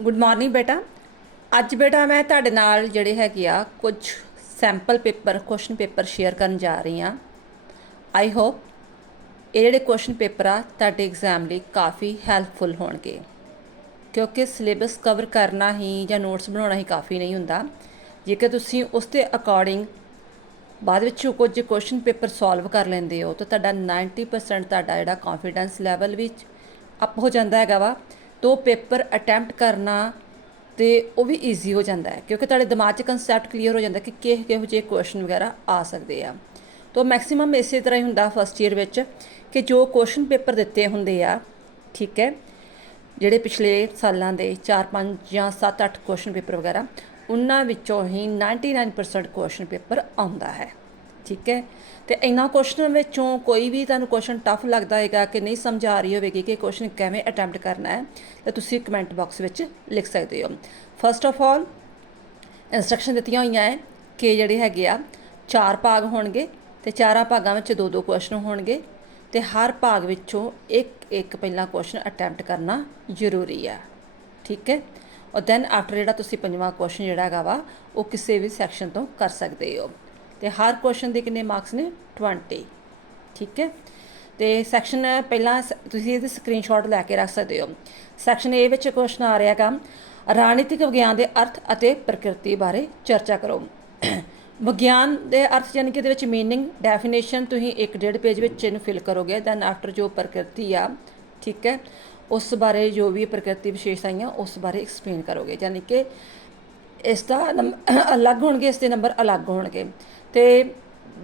Good morning ਬੇਟਾ। ਅੱਜ ਬੇਟਾ ਮੈਂ ਤੁਹਾਡੇ ਨਾਲ ਜਿਹੜੇ ਹੈਗੇ ਆ ਕੁਝ sample paper question paper share ਕਰਨ ਜਾ ਰਹੀ ਹਾਂ। ਆਈ ਹੋਪ ਇਹ ਜਿਹੜੇ ਕੁਐਸਚਨ ਪੇਪਰ ਆ ਤੁਹਾਡੇ ਐਗਜ਼ਾਮ ਲਈ ਕਾਫੀ ਹੈਲਪਫੁਲ ਹੋਣਗੇ, ਕਿਉਂਕਿ ਸਿਲੇਬਸ ਕਵਰ ਕਰਨਾ ਹੀ ਜਾਂ ਨੋਟਸ ਬਣਾਉਣਾ ਹੀ ਕਾਫੀ ਨਹੀਂ ਹੁੰਦਾ। ਜੇਕਰ ਤੁਸੀਂ ਉਸ ਦੇ ਅਕੋਰਡਿੰਗ ਬਾਅਦ ਵਿੱਚ ਕੁਝ ਕੁਐਸਚਨ ਪੇਪਰ ਸੋਲਵ ਕਰ ਲੈਂਦੇ ਹੋ ਤਾਂ ਤੁਹਾਡਾ 90% ਤੁਹਾਡਾ ਜਿਹੜਾ ਕੌਨਫੀਡੈਂਸ ਲੈਵਲ ਵਿੱਚ ਅਪ ਹੋ ਜਾਂਦਾ ਹੈਗਾ ਵਾ। तो पेपर अटैम्प्ट करना तो वह भी ईजी हो जाता है, क्योंकि तुहाडे दिमाग च कंसैप्ट क्लीयर हो जाता है कि किहो जिहे क्वेश्चन वगैरह आ सकते हैं। तो मैक्सीमम इस तरह ही हुंदा फस्ट ईयर विच कि जो क्वेश्चन पेपर दिते हुंदे आ, ठीक है, जिहड़े पिछले सालां दे 4-5 ਜਾਂ 7-8 क्वेश्चन पेपर वगैरह उन्हां विचों ही 99% क्वेश्चन पेपर आउंदा है। ठीक है, तो इन्होंने क्वेश्चन विचों कोई भी तुहानूं क्वेश्चन टफ लगता है कि नहीं समझ आ रही होगी कि क्वेश्चन किवें अटैम्प्ट करना है, तो तुसीं कमेंट बॉक्स विच लिख सकते हो। फस्ट ऑफ ऑल इंस्ट्रक्शन दित्तियां होईयां है कि जिहड़े हैगे आ 4 भाग होणगे ते 4 भागां विच 2-2 क्वेश्चन होणगे ते हर भाग विचों एक पहला क्वेश्चन अटैम्प्ट करना जरूरी है। ठीक है, और दैन आफ्टर जिहड़ा तुसीं 5वां क्वेश्चन जिहड़ा हैगा वा वो किसी भी सैक्शन तो कर सकते हो। तो हर क्वेश्चन के कितने मार्क्स ने 20। ठीक है, तो सैक्शन पहला तुसीं इहदी स्क्रीनशॉट लैके रख सकते हो। सैक्शन ए विच क्वेश्चन आ रहा है राजनीतिक विज्ञान के अर्थ और प्रकृति बारे चर्चा करो। विज्ञान के अर्थ यानी कि इहदे मीनिंग डैफिनेशन तुसीं 1-1.5 पेज विच इहनूं फिल करोगे। दैन आफ्टर जो प्रकृति आ, ठीक है, उस बारे जो भी प्रकृति विशेषताएं उस बारे एक्सप्लेन करोगे, यानी कि इसका नंबर अलग होणगे, इसके नंबर अलग होणगे। तो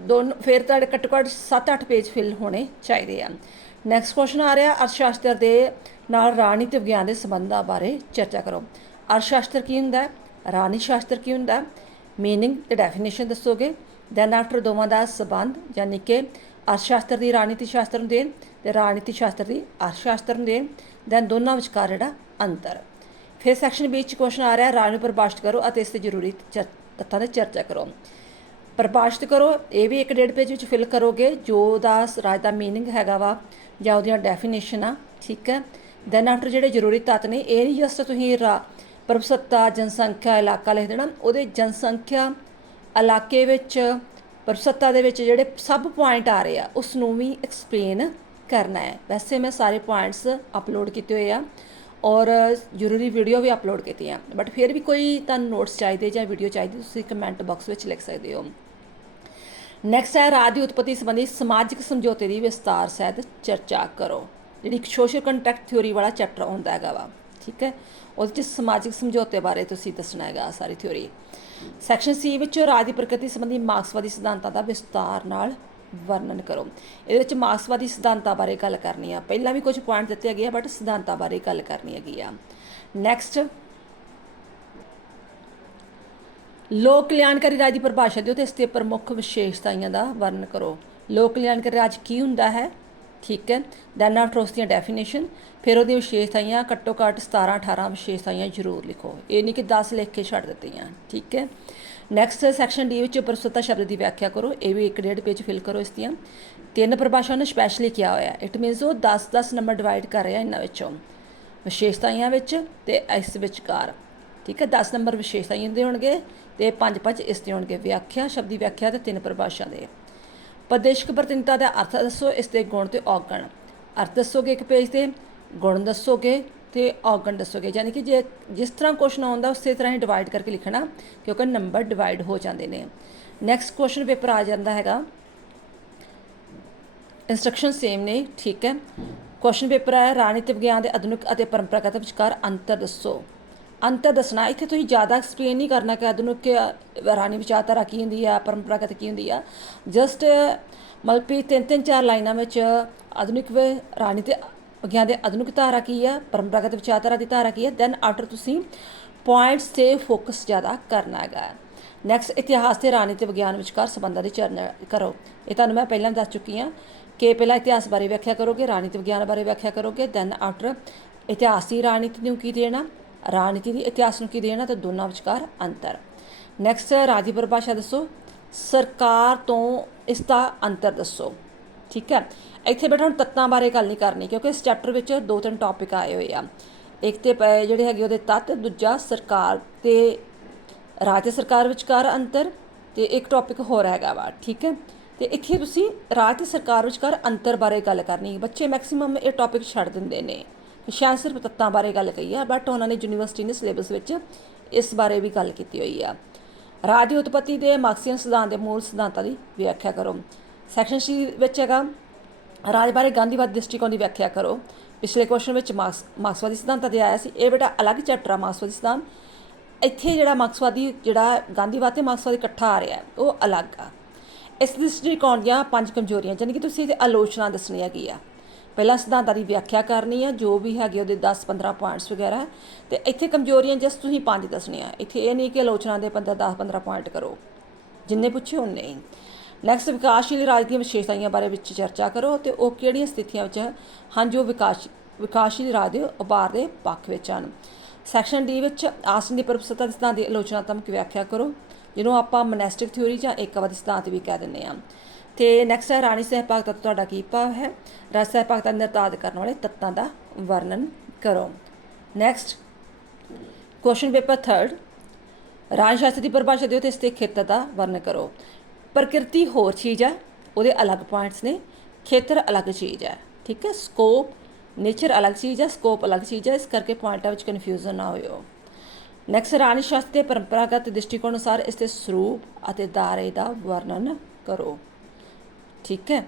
दोनों फिर तुहाडे घट्टो घट्ट 7-8 पेज फिल होने चाहिए हैं। नैक्सट क्वेश्चन आ रहा अर्थशास्त्र के नाल राजनीतिक विज्ञान के संबंधों बारे चर्चा करो। अर्थशास्त्र की हुंदा है, राजनीति शास्त्र की हुंदा है, मीनिंग ते डैफिनेशन दसोगे। दैन आफ्टर दोवां दा संबंध, यानी कि अर्थशास्त्र की राजनीति शास्त्र हुंदे ते राजनीति शास्त्र की अर्थशास्त्र हुंदे। दैन दोनों विचकार जिहड़ा अंतर। फिर सैक्शन बी क्वेश्चन आ रहा राज नूं परिभाषित करो और इससे जरूरी तत्थां की चर्चा करो। परिभाषित करो, ये भी 1-1.5 पेज में फिल करोगे जो राज का मीनिंग हैगा वा जां उहदियां डैफिनेशन आ। ठीक है, दैन आफ्टर जिहड़े जरूरी तत्त ने ये नहीं जस्ट तुसीं प्रभुसत्ता जनसंख्या इलाका लिख देना। उहदे जनसंख्या इलाके विच प्रभुसत्ता दे विच जिहड़े सब पॉइंट आ रहे हैं उसनूं भी एक्सप्लेन करना है। वैसे मैं सारे पॉइंट्स अपलोड किए हुए हैं और जरूरी वीडियो भी अपलोड की हैं, बट फिर भी कोई तुहानूं नोट्स चाहिए या वीडियो चाहिए तुसीं कमेंट बॉक्स में लिख सकते हो। नैक्सट है राज की उत्पत्ति संबंधी समाजिक समझौते की विस्तार सहित चर्चा करो। जी सोशल कंट्रैक्ट थ्योरी वाला चैप्टर होंदा हैगा वा। ठीक है, उस सामाजिक समझौते बारे तुसीं दसना हैगा सारी थ्योरी। सैक्शन सी विच राज की प्रकृति संबंधी मार्क्सवादी सिद्धांतां का विस्तार नाल वर्णन करो। ये मार्क्सवादी सिद्धांतां बारे गल करनी है। पहला भी कुछ पॉइंट दिते गए बट सिद्धांतां बारे गल करनी हैगी आ। नैक्सट लोक कल्याणकारी राज की परिभाषा दिओ ते इसके प्रमुख विशेषताएं का वर्णन करो। लोक कल्याणकारी राज की हुंदा है, ठीक है, दैन आफ्टर उसकी डैफिनेशन, फिर वो विशेषताएं घट्टो घट्ट 17-18 विशेषताएं जरूर लिखो, ये नहीं कि 10 लिख के छड्ड दित्तियां। ठीक है, नैक्सट सैक्शन डी विच प्रस्तुता शब्द की व्याख्या करो। ये भी 1-1.5 पेज फिल करो। इसदियां 3 परिभाषा ने स्पैशली किया हुआ है। इट मीनस वो 10-10 नंबर डिवाइड कर रहे हैं इन्हां विचों विशेषताएं विच ते इस विचकार। ठीक है, 10 नंबर विशेषताएं दे होणगे ते 5-5 इसदे होणगे। व्याख्या शब्द की व्याख्या ते 3 परिभाषा दे। प्रदेशिक प्रतिनिधता का अर्थ दसो, इसके गुण तो औगण। अर्थ दसोगे 1 पेज से, गुण दसोगे तो औगण दसोगे, यानी कि जे जिस तरह क्वेश्चन आता उस तरह ही डिवाइड करके लिखना, क्योंकि नंबर डिवाइड हो जाते हैं। नैक्सट क्वेश्चन पेपर आ जाता है, इंस्ट्रक्शन सेम ने। ठीक है, क्वेश्चन पेपर है राजनीतिक विज्ञान के आधुनिक और परंपरागत विचकार अंतर दसो। अंतर दसना, इत्थे तुसीं ज़्यादा एक्सप्लेन नहीं करना कि आधुनिक राजनीति विचारधारा की हुंदी है, परंपरागत की हुंदी है। जस्ट मतलब कि 3-4 लाइनों में आधुनिक राजनीति विज्ञान के आधुनिक धारा की है, परंपरागत विचारधारा की धारा की है। दैन आफ्टर तुसीं पॉइंट्स से फोकस ज़्यादा करना है। नैक्सट इतिहास से राजनीति विज्ञान विचकार संबंधों की चर्चा करो। ये तुहानूं मैं पहले दस चुकी हाँ कि पहला इतिहास बारे व्याख्या करोगे, राजनीति विज्ञान बारे व्याख्या करोगे। दैन आफ्टर इतिहास की राजनीति की देना, राजनीति की इतिहास की देना, तो दोनों विचकार अंतर। नैक्सट राज की परिभाषा दसो, सरकार तो इसका अंतर दसो। ठीक है, इत्थे बेटा हम तत्तां बारे गल नहीं करनी, क्योंकि इस चैप्टर में 2-3 टॉपिक आए हुए हैं। ਇੱਕ ਤੇ ਜਿਹੜੇ ਹੈਗੇ ਉਹਦੇ ਤੱਤ, ਦੂਜਾ ਸਰਕਾਰ ਤੇ ਰਾਜ ਤੇ ਸਰਕਾਰ ਵਿਚਕਾਰ ਅੰਤਰ, ਤੇ ਇੱਕ ਟੌਪਿਕ ਹੋਰ ਹੈਗਾ ਵਾ। ਠੀਕ ਹੈ, ਤੇ ਇੱਥੇ ਤੁਸੀਂ ਰਾਜ ਤੇ ਸਰਕਾਰ ਵਿਚਕਾਰ ਅੰਤਰ ਬਾਰੇ ਗੱਲ ਕਰਨੀ। ਬੱਚੇ ਮੈਕਸੀਮਮ ਇਹ ਟੌਪਿਕ ਛੱਡ ਦਿੰਦੇ ਨੇ ਕਿ ਸ਼ਾਇਦ ਸਿਰਫ ਤੱਤਾਂ ਬਾਰੇ ਗੱਲ ਕਹੀ ਆ, ਬਟ ਉਹਨਾਂ ਨੇ ਯੂਨੀਵਰਸਿਟੀ ਨੇ ਸਿਲੇਬਸ ਵਿੱਚ ਇਸ ਬਾਰੇ ਵੀ ਗੱਲ ਕੀਤੀ ਹੋਈ ਆ। ਰਾਜ ਦੀ ਉਤਪਤੀ ਦੇ ਮਾਰਕਸੀਅਨ ਸਿਧਾਂਤ ਦੇ ਮੂਲ ਸਿਧਾਂਤਾਂ ਦੀ ਵਿਆਖਿਆ ਕਰੋ। ਸੈਕਸ਼ਨ ਸੀ ਵਿੱਚ ਹੈਗਾ ਰਾਜ ਬਾਰੇ ਗਾਂਧੀਵਾਦੀ ਦ੍ਰਿਸ਼ਟੀਕੋਣ ਦੀ ਵਿਆਖਿਆ ਕਰੋ। ਪਿਛਲੇ ਕੁਐਸਚਨ ਵਿੱਚ ਮਾਰਕਸਵਾਦੀ ਸਿਧਾਂਤਾਂ ਤੇ ਆਇਆ ਸੀ, ਇਹ ਬੇਟਾ ਅਲੱਗ ਚੈਪਟਰ ਆ ਮਾਰਕਸਵਾਦੀ ਸਿਧਾਂਤ। ਇੱਥੇ ਜਿਹੜਾ ਮਾਰਕਸਵਾਦੀ ਜਿਹੜਾ ਗਾਂਧੀਵਾਦ ਤੇ ਮਾਰਕਸਵਾਦੀ ਇਕੱਠਾ ਆ ਰਿਹਾ ਉਹ ਅਲੱਗ ਆ। ਇਸ ਦ੍ਰਿਸ਼ਟੀਕੋਣ ਦੀਆਂ 5 ਕਮਜ਼ੋਰੀਆਂ, ਯਾਨੀ ਕਿ ਤੁਸੀਂ ਇਹਦੀ ਆਲੋਚਨਾ ਦੱਸਣੀ ਹੈਗੀ ਆ। ਪਹਿਲਾਂ ਸਿਧਾਂਤਾਂ ਦੀ ਵਿਆਖਿਆ ਕਰਨੀ ਆ, ਜੋ ਵੀ ਹੈਗੇ ਉਹਦੇ 10-15 ਪੁਆਇੰਟਸ ਵਗੈਰਾ, ਤੇ ਇੱਥੇ ਕਮਜ਼ੋਰੀਆਂ ਜਸਟ ਤੁਸੀਂ 5 ਦੱਸਣੀਆਂ। ਇੱਥੇ ਇਹ ਨਹੀਂ ਕਿ ਆਲੋਚਨਾ ਦੇ 10-15 ਪੁਆਇੰਟ ਕਰੋ, ਜਿੰਨੇ ਪੁੱਛੇ ਉਨੇ ਹੀ। ਨੈਕਸਟ, ਵਿਕਾਸਸ਼ੀਲ ਰਾਜ ਦੀਆਂ ਵਿਸ਼ੇਸ਼ਤਾਵਾਂ ਬਾਰੇ ਵਿੱਚ ਚਰਚਾ ਕਰੋ, ਤੇ ਉਹ ਕਿਹੜੀਆਂ ਸਥਿਤੀਆਂ ਵਿੱਚ ਹਨ ਜੋ ਵਿਕਾਸਸ਼ੀਲ ਰਾਜ ਦੇ ਉਭਾਰ ਦੇ ਪੱਖ ਵਿੱਚ ਹਨ। ਸੈਕਸ਼ਨ ਡੀ ਵਿੱਚ ਆਸਨ ਦੀ ਪਰਪਸਤਾ ਦੇ ਸਿਧਾਂਤ ਦੀ ਆਲੋਚਨਾਤਮਕ ਵਿਆਖਿਆ ਕਰੋ, ਜਿਹਨੂੰ ਆਪਾਂ ਮੋਨੈਸਟਿਕ ਥਿਊਰੀ ਜਾਂ ਏਕਵਾਦੀ ਸਿਧਾਂਤ ਵੀ ਕਹਿ ਦਿੰਦੇ ਹਾਂ। ਤੇ ਨੈਕਸਟ ਹੈ ਰਾਣੀ ਸਹਿਭਾਗਤਾ ਤੋਂ ਤੁਹਾਡਾ ਕੀ ਭਾਵ ਹੈ। ਰਾਜ ਸਹਿਭਾਗਤਾ ਨਿਰਧਾਰਿਤ ਕਰਨ ਵਾਲੇ ਤੱਤਾਂ ਦਾ ਵਰਣਨ ਕਰੋ। ਨੈਕਸਟ ਕੁਐਸਚਨ ਪੇਪਰ 3, ਰਾਜ ਸ਼ਾਸਤਰ ਦੀ ਪਰਿਭਾਸ਼ਾ ਦਿਓ ਤੇ ਇਸ ਦੇ ਖੇਤਰ ਦਾ ਵਰਣਨ ਕਰੋ। ਪ੍ਰਕਿਰਤੀ ਹੋਰ ਚੀਜ਼ ਹੈ, ਉਹਦੇ ਅਲੱਗ ਪੁਆਇੰਟਸ ਨੇ, ਖੇਤਰ ਅਲੱਗ ਚੀਜ਼ ਹੈ। ਠੀਕ ਹੈ, ਸਕੋਪ ਨੇਚਰ ਅਲੱਗ ਚੀਜ਼ ਹੈ, ਸਕੋਪ ਅਲੱਗ ਚੀਜ਼ ਹੈ, ਇਸ ਕਰਕੇ ਪੁਆਇੰਟਾਂ ਵਿੱਚ ਕਨਫਿਊਜ਼ਨ ਨਾ ਹੋਇਓ। ਨੈਕਸਟ, ਰਾਣੀ ਸ਼ਾਸਤਰ ਦੇ ਪਰੰਪਰਾਗਤ ਦ੍ਰਿਸ਼ਟੀਕੋਣ ਅਨੁਸਾਰ ਇਸ ਦੇ ਸਰੂਪ ਅਤੇ ਦਾਇਰੇ ਦਾ ਵਰਣਨ ਕਰੋ। ਠੀਕ ਹੈ,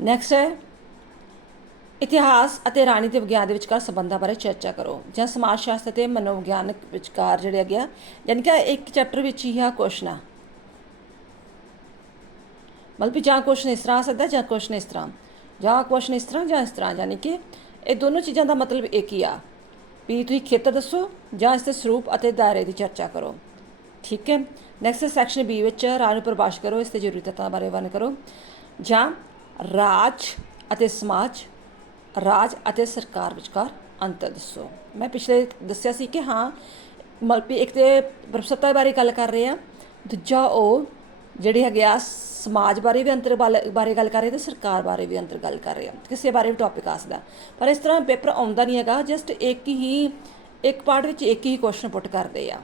ਨੈਕਸਟ ਹੈ ਇਤਿਹਾਸ ਅਤੇ ਰਾਣੀ ਦੇ ਵਿਗਿਆਨ ਦੇ ਵਿਚਕਾਰ ਸੰਬੰਧਾਂ ਬਾਰੇ ਚਰਚਾ ਕਰੋ, ਜਾਂ ਸਮਾਜ ਸ਼ਾਸਤਰ ਅਤੇ ਮਨੋਵਿਗਿਆਨਕ ਵਿਚਕਾਰ ਜਿਹੜੇ ਹੈਗੇ ਆ, ਯਾਨੀ ਕਿ ਇੱਕ ਚੈਪਟਰ ਵਿੱਚ ਹੀ ਆ ਕੁਐਸਚਨ ਆ, ਮਤਲਬ ਜਾਂ ਕੁਐਸਚਨ ਇਸ ਤਰ੍ਹਾਂ ਆ ਸਕਦਾ ਜਾਂ ਕੁਐਸਚਨ ਇਸ ਤਰ੍ਹਾਂ, ਜਾਂ ਕੁਐਸਚਨ ਇਸ ਤਰ੍ਹਾਂ ਜਾਂ ਇਸ ਤਰ੍ਹਾਂ, ਯਾਨੀ ਕਿ ਇਹ ਦੋਨੋਂ ਚੀਜ਼ਾਂ ਦਾ ਮਤਲਬ ਇੱਕ ਹੀ ਆ ਵੀ ਤੁਸੀਂ ਖੇਤਰ ਦੱਸੋ ਜਾਂ ਇਸ ਦੇ ਸਰੂਪ ਅਤੇ ਦਾਇਰੇ ਦੀ ਚਰਚਾ ਕਰੋ। ਠੀਕ ਹੈ, ਨੈਕਸਟ ਸੈਕਸ਼ਨ ਬੀ ਵਿੱਚ ਰਾਜ ਨੂੰ ਪਰਿਭਾਸ਼ਿਤ ਕਰੋ, ਇਸ ਦੇ ਜ਼ਰੂਰੀ ਤੱਤਾਂ ਬਾਰੇ ਵਰਣਨ ਕਰੋ, ਜਾਂ ਰਾਜ ਅਤੇ ਸਮਾਜ, ਰਾਜ ਅਤੇ ਸਰਕਾਰ ਵਿਚਕਾਰ ਅੰਤਰ ਦੱਸੋ। ਮੈਂ ਪਿਛਲੇ ਦੱਸਿਆ ਸੀ ਕਿ ਹਾਂ ਮਤਲਬ ਇੱਕ ਤੇ ਪਰਪਸਤਾ ਬਾਰੇ ਗੱਲ ਕਰ ਰਹੇ ਆ, ਦੂਜਾ ਉਹ ਜਿਹੜੇ ਹੈਗੇ ਆ ਸਮਾਜ ਬਾਰੇ ਵੀ ਅੰਤਰ ਬਾਰੇ ਗੱਲ ਕਰ ਰਹੇ, ਅਤੇ ਸਰਕਾਰ ਬਾਰੇ ਵੀ ਅੰਤਰ ਗੱਲ ਕਰ ਰਹੇ ਆ, ਕਿਸੇ ਬਾਰੇ ਵੀ ਟੌਪਿਕ ਆ ਸਕਦਾ। ਪਰ ਇਸ ਤਰ੍ਹਾਂ ਪੇਪਰ ਆਉਂਦਾ ਨਹੀਂ ਹੈਗਾ, ਜਸਟ ਇੱਕ ਪਾਰਟ ਵਿੱਚ ਇੱਕ ਹੀ ਕੁਐਸਚਨ ਪੁੱਟ ਕਰਦੇ ਆ।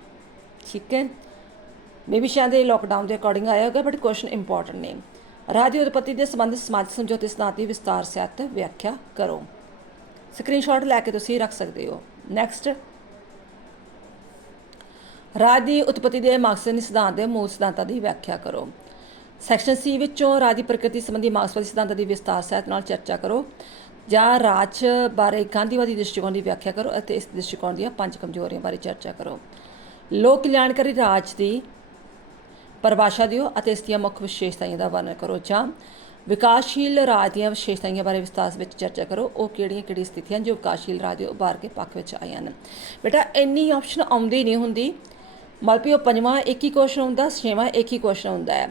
ਠੀਕ ਹੈ, ਮੇ ਵੀ ਸ਼ਾਇਦ ਇਹ ਲੋਕਡਾਊਨ ਦੇ ਅਕੋਰਡਿੰਗ ਆਇਆ ਹੋਗਾ, ਬਟ ਕੁਐਸਚਨ ਇੰਪੋਰਟੈਂਟ ਨੇ। ਰਾਜ ਦੀ ਉਤਪਤੀ ਦੇ ਸੰਬੰਧਿਤ ਸਮਾਜਿਕ ਸਮਝੌਤੇ ਸਿਧਾਂਤ ਦੀ ਵਿਸਤਾਰ ਸਹਿਤ ਵਿਆਖਿਆ ਕਰੋ। ਸਕਰੀਨਸ਼ਾਟ ਲੈ ਕੇ ਤੁਸੀਂ ਰੱਖ ਸਕਦੇ ਹੋ। ਨੈਕਸਟ, ਰਾਜ ਦੀ ਉਤਪਤੀ ਦੇ ਮਾਰਕਸਵਾਦੀ ਸਿਧਾਂਤ ਦੇ ਮੂਲ ਸਿਧਾਂਤਾਂ ਦੀ ਵਿਆਖਿਆ ਕਰੋ। ਸੈਕਸ਼ਨ ਸੀ ਵਿੱਚੋਂ ਰਾਜ ਦੀ ਪ੍ਰਕਿਰਤੀ ਸੰਬੰਧੀ ਮਾਰਕਸਵਾਦੀ ਸਿਧਾਂਤਾਂ ਦੀ ਵਿਸਤਾਰ ਸਹਿਤ ਨਾਲ ਚਰਚਾ ਕਰੋ, ਜਾਂ ਰਾਜ ਬਾਰੇ ਗਾਂਧੀਵਾਦੀ ਦ੍ਰਿਸ਼ਟੀਕੋਣ ਦੀ ਵਿਆਖਿਆ ਕਰੋ ਅਤੇ ਇਸ ਦ੍ਰਿਸ਼ਟੀਕੋਣ ਦੀਆਂ 5 ਕਮਜ਼ੋਰੀਆਂ ਬਾਰੇ ਚਰਚਾ ਕਰੋ। ਲੋਕ ਕਲਿਆਣਕਾਰੀ ਰਾਜ ਦੀ ਪਰਿਭਾਸ਼ਾ ਦਿਓ ਅਤੇ ਇਸ ਦੀਆਂ ਮੁੱਖ ਵਿਸ਼ੇਸ਼ਤਾਵਾਂ ਦਾ ਵਰਣਨ ਕਰੋ, ਜਾਂ ਵਿਕਾਸਸ਼ੀਲ ਰਾਜ ਦੀਆਂ ਵਿਸ਼ੇਸ਼ਤਾਵਾਂ ਬਾਰੇ ਵਿਸਤਾਰ ਵਿੱਚ ਚਰਚਾ ਕਰੋ, ਉਹ ਕਿਹੜੀਆਂ ਸਥਿਤੀਆਂ ਜੋ ਵਿਕਾਸਸ਼ੀਲ ਰਾਜ ਦੇ ਉਭਾਰ ਕੇ ਪੱਖ ਵਿੱਚ ਆਈਆਂ ਹਨ। ਬੇਟਾ ਇੰਨੀ ਆਪਸ਼ਨ ਆਉਂਦੀ ਨਹੀਂ ਹੁੰਦੀ, ਮਤਲਬ ਕਿ ਉਹ 5ਵਾਂ ਇੱਕ ਹੀ ਕੁਐਸਚਨ ਹੁੰਦਾ, 6ਵਾਂ ਇੱਕ ਹੀ ਕੁਐਸਚਨ ਹੁੰਦਾ ਹੈ।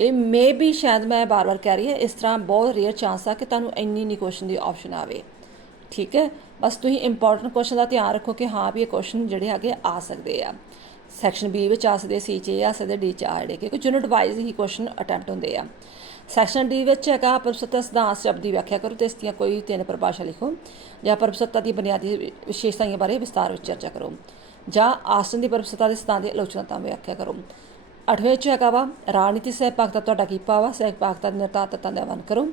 ਇਹ ਮੇ ਵੀ ਸ਼ਾਇਦ ਮੈਂ ਬਾਰ-ਬਾਰ ਕਹਿ ਰਹੀ ਹਾਂ, ਇਸ ਤਰ੍ਹਾਂ ਬਹੁਤ ਰੇਅਰ ਚਾਂਸ ਆ ਕਿ ਤੁਹਾਨੂੰ ਇੰਨੀ ਨਹੀਂ ਕੁਐਸਚਨ ਦੀ ਆਪਸ਼ਨ ਆਵੇ। ਠੀਕ ਹੈ, ਬਸ ਤੁਸੀਂ ਇੰਪੋਰਟੈਂਟ ਕੁਐਸਚਨ ਦਾ ਧਿਆਨ ਰੱਖੋ ਕਿ ਹਾਂ ਵੀ ਇਹ ਕੁਐਸਚਨ ਜਿਹੜੇ ਹੈਗੇ ਆ ਸਕਦੇ ਆ। ਸੈਕਸ਼ਨ ਬੀ ਵਿੱਚ ਆ ਸਕਦੇ, ਸੀ 'ਚ ਇਹ ਆ ਸਕਦੇ, ਡੀ 'ਚ ਆ ਜਿਹੜੇ ਕਿਉਂਕਿ ਯੂਨਿਟ ਵਾਈਜ਼ ਹੀ ਕੁਐਸਚਨ ਅਟੈਂਪਟ ਹੁੰਦੇ ਆ। ਸੈਕਸ਼ਨ ਡੀ ਵਿੱਚ ਹੈਗਾ ਪਰਪਸਤਾ ਸਿਧਾਂਤ ਸ਼ਬਦ ਦੀ ਵਿਆਖਿਆ ਕਰੋ ਤੇ ਇਸ ਦੀਆਂ ਕੋਈ 3 ਪਰਿਭਾਸ਼ਾ ਲਿਖੋ, ਜਾਂ ਪਰਪਸਤਾ ਦੀ ਬੁਨਿਆਦੀ ਵਿਸ਼ੇਸ਼ਤਾਵਾਂ ਬਾਰੇ ਵਿਸਤਾਰ ਵਿੱਚ ਚਰਚਾ ਕਰੋ, ਜਾਂ ਆਸਨ ਦੀ ਪਰਪਸਤਾ ਦੇ ਸਿਧਾਂਤ ਦੀ ਆਲੋਚਨਾਤਮਕ ਵਿਆਖਿਆ ਕਰੋ। 8ਵੇਂ ਵਿੱਚ ਹੈਗਾ ਵਾ ਰਾਜਨੀਤੀ ਸਹਿਭਾਗਤਾ, ਤੁਹਾਡਾ ਕੀ ਭਾਵ ਆ, ਸਹਿਭਾਗਤਾ ਦੇ ਨਿਰਧਾਰਤ ਤੱਤਾਂ ਦਾ ਵਰਣਨ ਕਰੋ।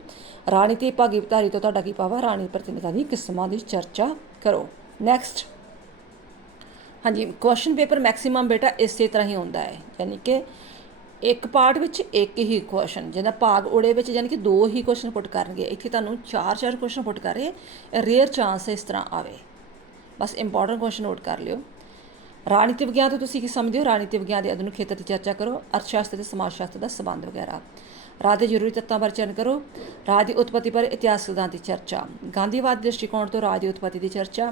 ਰਾਜਨੀਤੀ ਭਾਗੀਦਾਰੀ ਤੋਂ ਤੁਹਾਡਾ ਕੀ ਭਾਵ ਆ, ਰਾਜਨੀਤੀ ਪ੍ਰਤੀਨਿਧਤਾ ਦੀ ਕਿਸਮਾਂ ਦੀ ਚਰਚਾ ਕਰੋ। ਨੈਕਸਟ, ਹਾਂਜੀ ਕੁਐਸਚਨ ਪੇਪਰ ਮੈਕਸੀਮਮ ਬੇਟਾ ਇਸੇ ਤਰ੍ਹਾਂ ਹੀ ਹੁੰਦਾ ਹੈ, ਯਾਨੀ ਕਿ ਇੱਕ ਪਾਰਟ ਵਿੱਚ ਇੱਕ ਹੀ ਕੁਐਸਚਨ, ਜਿਹਦਾ ਭਾਗ ਉੜੇ ਵਿੱਚ ਯਾਨੀ ਕਿ 2 ਹੀ ਕੁਐਸਚਨ ਪੁੱਟ ਕਰਨਗੇ। ਇੱਥੇ ਤੁਹਾਨੂੰ 4 ਕੁਐਸਚਨ ਪੁੱਟ ਕਰ ਰਹੇ, ਰੇਅਰ ਚਾਂਸ ਹੈ ਇਸ ਤਰ੍ਹਾਂ ਆਵੇ। ਬਸ ਇੰਪੋਰਟੈਂਟ ਕੁਐਸਚਨ ਨੋਟ ਕਰ ਲਿਓ। ਰਾਜਨੀਤੀ ਵਿਗਿਆਨ ਤੋਂ ਤੁਸੀਂ ਕੀ ਸਮਝਦੇ ਹੋ, ਰਾਜਨੀਤੀ ਵਿਗਿਆਨ ਦੇ ਆਧੁਨਿਕ ਖੇਤਰ ਦੀ ਚਰਚਾ ਕਰੋ, ਅਰਥ ਸ਼ਾਸਤਰ ਤੇ ਸਮਾਜ ਸ਼ਾਸਤਰ ਦਾ ਸੰਬੰਧ ਵਗੈਰਾ। ਰਾਜ ਦੇ ਜ਼ਰੂਰੀ ਤੱਤਾਂ ਬਾਰੇ ਚਰਚਾ ਕਰੋ, ਰਾਜ ਦੀ ਉਤਪਤੀ ਬਾਰੇ ਇਤਿਹਾਸ ਸਿਧਾਂਤ ਦੀ ਚਰਚਾ, ਗਾਂਧੀਵਾਦ ਦ੍ਰਿਸ਼ਟੀਕੋਣ ਤੋਂ ਰਾਜ ਦੀ ਉਤਪਤੀ ਦੀ ਚਰਚਾ,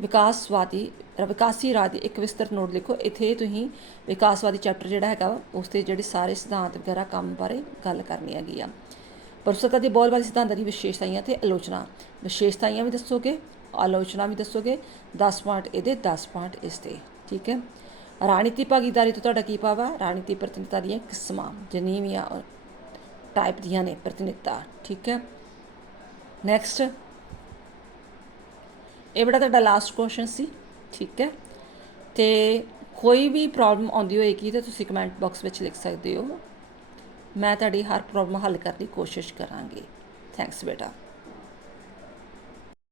ਵਿਕਾਸੀ ਰਾਜ ਦੀ ਇੱਕ ਵਿਸਤ੍ਰਿਤ ਨੋਟ ਲਿਖੋ। ਇੱਥੇ ਤੁਸੀਂ ਵਿਕਾਸਵਾਦੀ ਚੈਪਟਰ ਜਿਹੜਾ ਹੈਗਾ ਉਸ ਦੇ ਜਿਹੜੇ ਸਾਰੇ ਸਿਧਾਂਤ ਵਗੈਰਾ ਕੰਮ ਬਾਰੇ ਗੱਲ ਕਰਨੀ ਹੈਗੀ ਆ। ਪਰਪਸਤਾ ਦੀ ਬੋਲਬਾਲੀ ਸਿਧਾਂਤਾਂ ਦੀ ਵਿਸ਼ੇਸ਼ਤਾਵਾਂ ਤੇ ਆਲੋਚਨਾ, ਵਿਸ਼ੇਸ਼ਤਾਵਾਂ ਵੀ ਦੱਸੋਗੇ, ਆਲੋਚਨਾ ਵੀ ਦੱਸੋਗੇ। 10 ਪੁਆਇੰਟ ਇਹਦੇ, 10 ਪੁਆਇੰਟ ਇਸ ਦੇ। ਠੀਕ ਹੈ, ਰਾਜਨੀਤੀ ਭਾਗੀਦਾਰੀ ਤੋਂ ਤੁਹਾਡਾ ਕੀ ਭਾਵ ਆ, ਰਾਜਨੀਤੀ ਪ੍ਰਤੀਨਿਧਤਾ ਦੀਆਂ ਕਿਸਮਾਂ ਜਿੰਨੀ ਵੀ ਆ ਟਾਈਪ ਦੀਆਂ ਨੇ ਪ੍ਰਤੀਨਿਧਤਾ। ਠੀਕ ਹੈ, ਨੈਕਸਟ ਇਹ ਬੇਟਾ ਤੁਹਾਡਾ ਲਾਸਟ ਕੁਐਸਚਨ ਸੀ, ਠੀਕ ਹੈ। ਤੇ ਕੋਈ ਵੀ ਪ੍ਰੋਬਲਮ ਆਉਂਦੀ ਹੋਏਗੀ ਤਾਂ ਤੁਸੀਂ ਕਮੈਂਟ ਬਾਕਸ ਵਿੱਚ ਲਿਖ ਸਕਦੇ ਹੋ। ਮੈਂ ਤੁਹਾਡੀ ਹਰ ਪ੍ਰੋਬਲਮ ਹੱਲ ਕਰਨ ਦੀ ਕੋਸ਼ਿਸ਼ ਕਰਾਂਗੀ। ਥੈਂਕਸ ਬੇਟਾ।